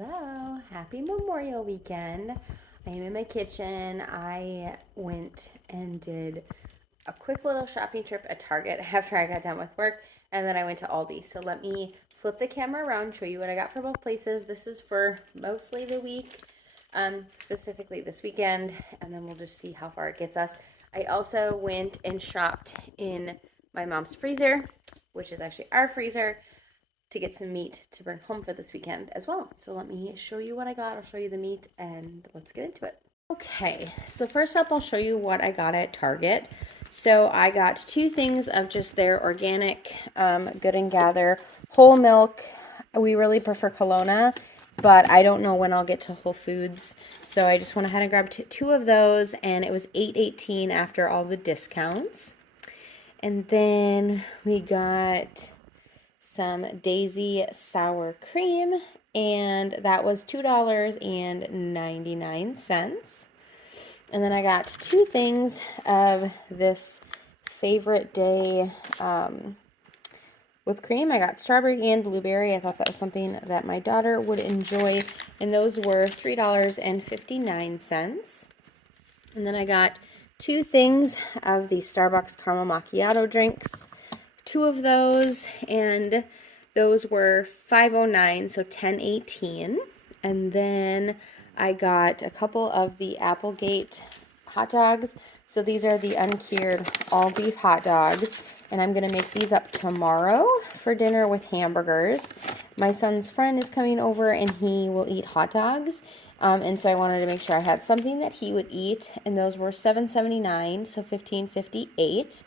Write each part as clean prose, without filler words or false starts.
Hello, happy Memorial Weekend. I am in my kitchen. I went and did a quick little shopping trip at Target after I got done with work, and then I went to Aldi. So let me flip the camera around, show you what I got for both places. This is for mostly the week, specifically this weekend, and then we'll just see how far it gets us. I also went and shopped in my mom's freezer, which is actually our freezer, to get some meat to bring home for this weekend as well. So let me show you what I got. I'll show you the meat and let's get into it. Okay, so first up, I'll show you what I got at Target. So I got two things of just their organic Good and Gather whole milk. We really prefer Kelowna, but I don't know when I'll get to Whole Foods. So I just went ahead and grabbed two of those, and it was $8.18 after all the discounts. And then we got some Daisy sour cream, and that was $2.99. And then I got two things of this favorite day whipped cream. I got strawberry and blueberry. I thought that was something that my daughter would enjoy, and those were $3.59. And then I got two things of the Starbucks caramel macchiato drinks, two of those, and those were $5.09, so $10.18. And then I got a couple of the Applegate hot dogs. So these are the uncured all beef hot dogs, and I'm gonna make these up tomorrow for dinner with hamburgers. My son's friend is coming over and he will eat hot dogs. And so I wanted to make sure I had something that he would eat, and those were $7.79, so $15.58.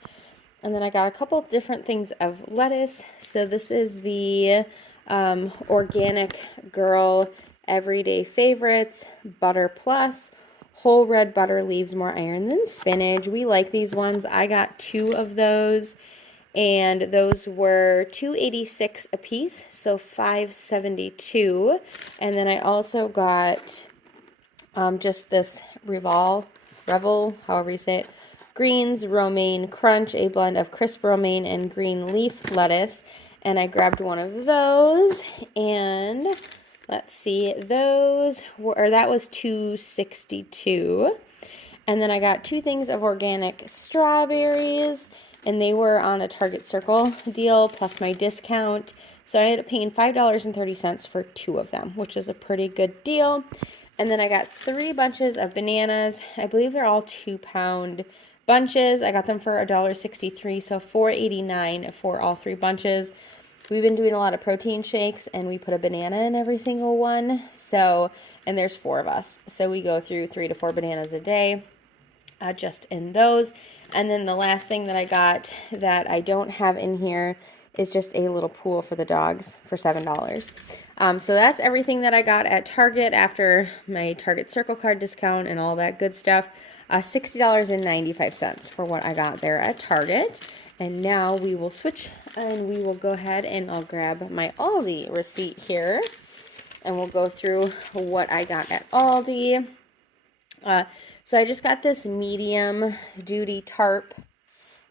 And then I got a couple of different things of lettuce. So this is the Organic Girl Everyday Favorites Butter Plus. Whole red butter leaves more iron than spinach. We like these ones. I got two of those, and those were $2.86 a piece, so $5.72. And then I also got just this Revel, however you say it, greens romaine crunch, a blend of crisp romaine and green leaf lettuce. And I grabbed one of those, and let's see, that was $2.62. And then I got two things of organic strawberries, and they were on a Target Circle deal plus my discount. So I ended up paying $5.30 for two of them, which is a pretty good deal. And then I got three bunches of bananas. I believe they're all 2-pound bunches. I got them for $1.63, so $4.89 for all three bunches. We've been doing a lot of protein shakes, and we put a banana in every single one. So, and there's 4 of us, so we go through 3 to 4 bananas a day, just in those. And then the last thing that I got that I don't have in here is just a little pool for the dogs for $7. So that's everything that I got at Target after my Target Circle card discount and all that good stuff. $60.95 for what I got there at Target. And now we will switch, and we will go ahead and I'll grab my Aldi receipt here, and we'll go through what I got at Aldi. So I just got this medium duty tarp,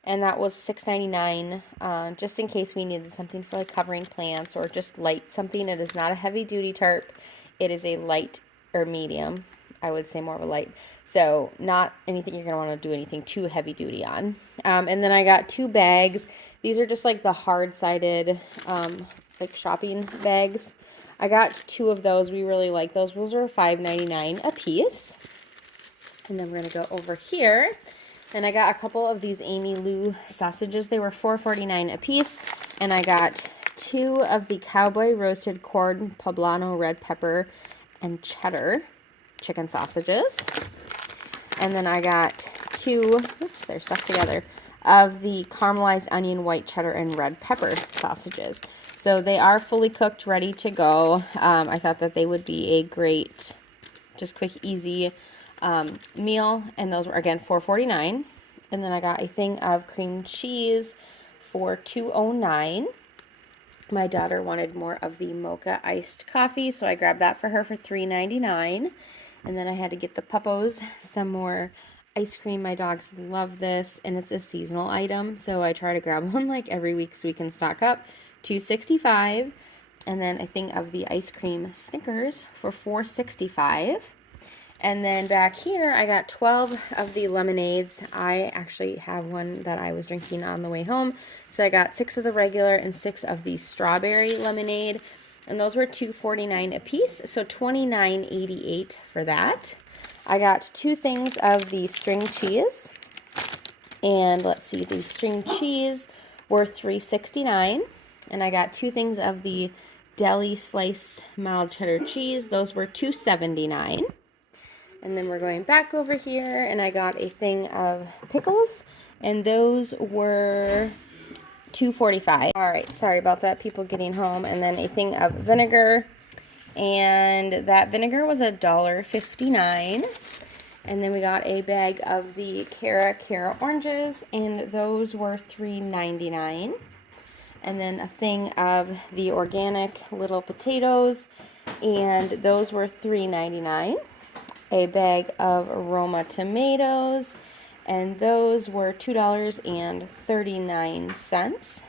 and that was $6.99, just in case we needed something for like covering plants or just light something. It is not a heavy duty tarp. It is a light or medium. I would say more of a light. So not anything you're going to want to do anything too heavy duty on. And then I got 2 bags. These are just like the hard-sided like shopping bags. I got 2 of those. We really like those. Those are $5.99 a piece. And then we're going to go over here. And I got a couple of these Amy Lou sausages. They were $4.49 a piece. And I got 2 of the Cowboy Roasted Corn Poblano Red Pepper and Cheddar chicken sausages. And then I got 2, oops, they're stuck together, of the caramelized onion, white cheddar, and red pepper sausages. So they are fully cooked, ready to go. I thought that they would be a great, just quick, easy meal. And those were, again, $4.49. And then I got a thing of cream cheese for $2.09. My daughter wanted more of the mocha iced coffee, so I grabbed that for her for $3.99. And then I had to get the puppos some more ice cream. My dogs love this, and it's a seasonal item, so I try to grab one like every week so we can stock up. $2.65. and then a thing of the ice cream Snickers for $4.65. And then back here, I got 12 of the lemonades. I actually have one that I was drinking on the way home. So I got 6 of the regular and 6 of the strawberry lemonade. And those were $2.49 a piece, so $29.88 for that. I got 2 things of the string cheese. And let's see, the string cheese were $3.69. And I got 2 things of the deli sliced mild cheddar cheese. Those were $2.79. And then we're going back over here, and I got a thing of pickles, and those were $2.45. All right, sorry about that, people getting home. And then a thing of vinegar, and that vinegar was $1.59. And then we got a bag of the Cara oranges, and those were $3.99. And then a thing of the organic little potatoes, and those were $3.99. A bag of Roma tomatoes, and those were $2.39.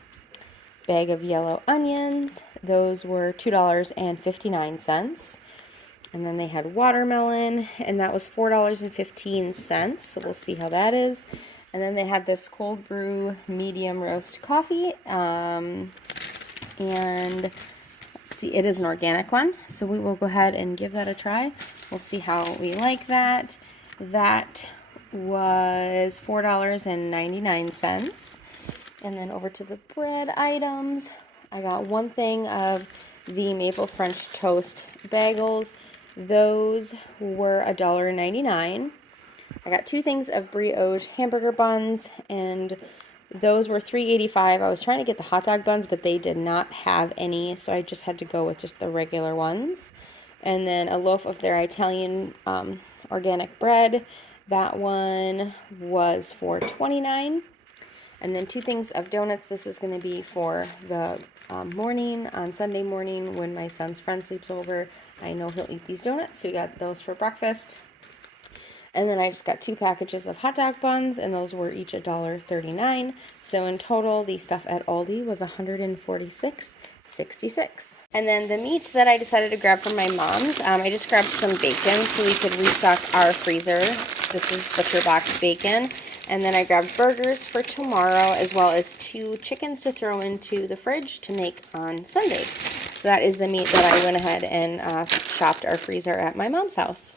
Bag of yellow onions, those were $2.59. And then they had watermelon, and that was $4.15. So we'll see how that is. And then they had this cold brew medium roast coffee, and see, it is an organic one, so we will go ahead and give that a try. We'll see how we like that. That was $4.99. And then over to the bread items, I got 1 thing of the maple French toast bagels. Those were $1.99. I got 2 things of brioche hamburger buns, and those were $3.85. I was trying to get the hot dog buns, but they did not have any, so I just had to go with just the regular ones. And then a loaf of their Italian organic bread. That one was $4.29. And then 2 things of donuts. This is going to be for the morning, on Sunday morning when my son's friend sleeps over. I know he'll eat these donuts, so we got those for breakfast. And then I just got 2 packages of hot dog buns, and those were each $1.39. So in total, the stuff at Aldi was $146.66. And then the meat that I decided to grab from my mom's, I just grabbed some bacon so we could restock our freezer. This is butcher box bacon. And then I grabbed burgers for tomorrow, as well as 2 chickens to throw into the fridge to make on Sunday. So that is the meat that I went ahead and shopped our freezer at my mom's house.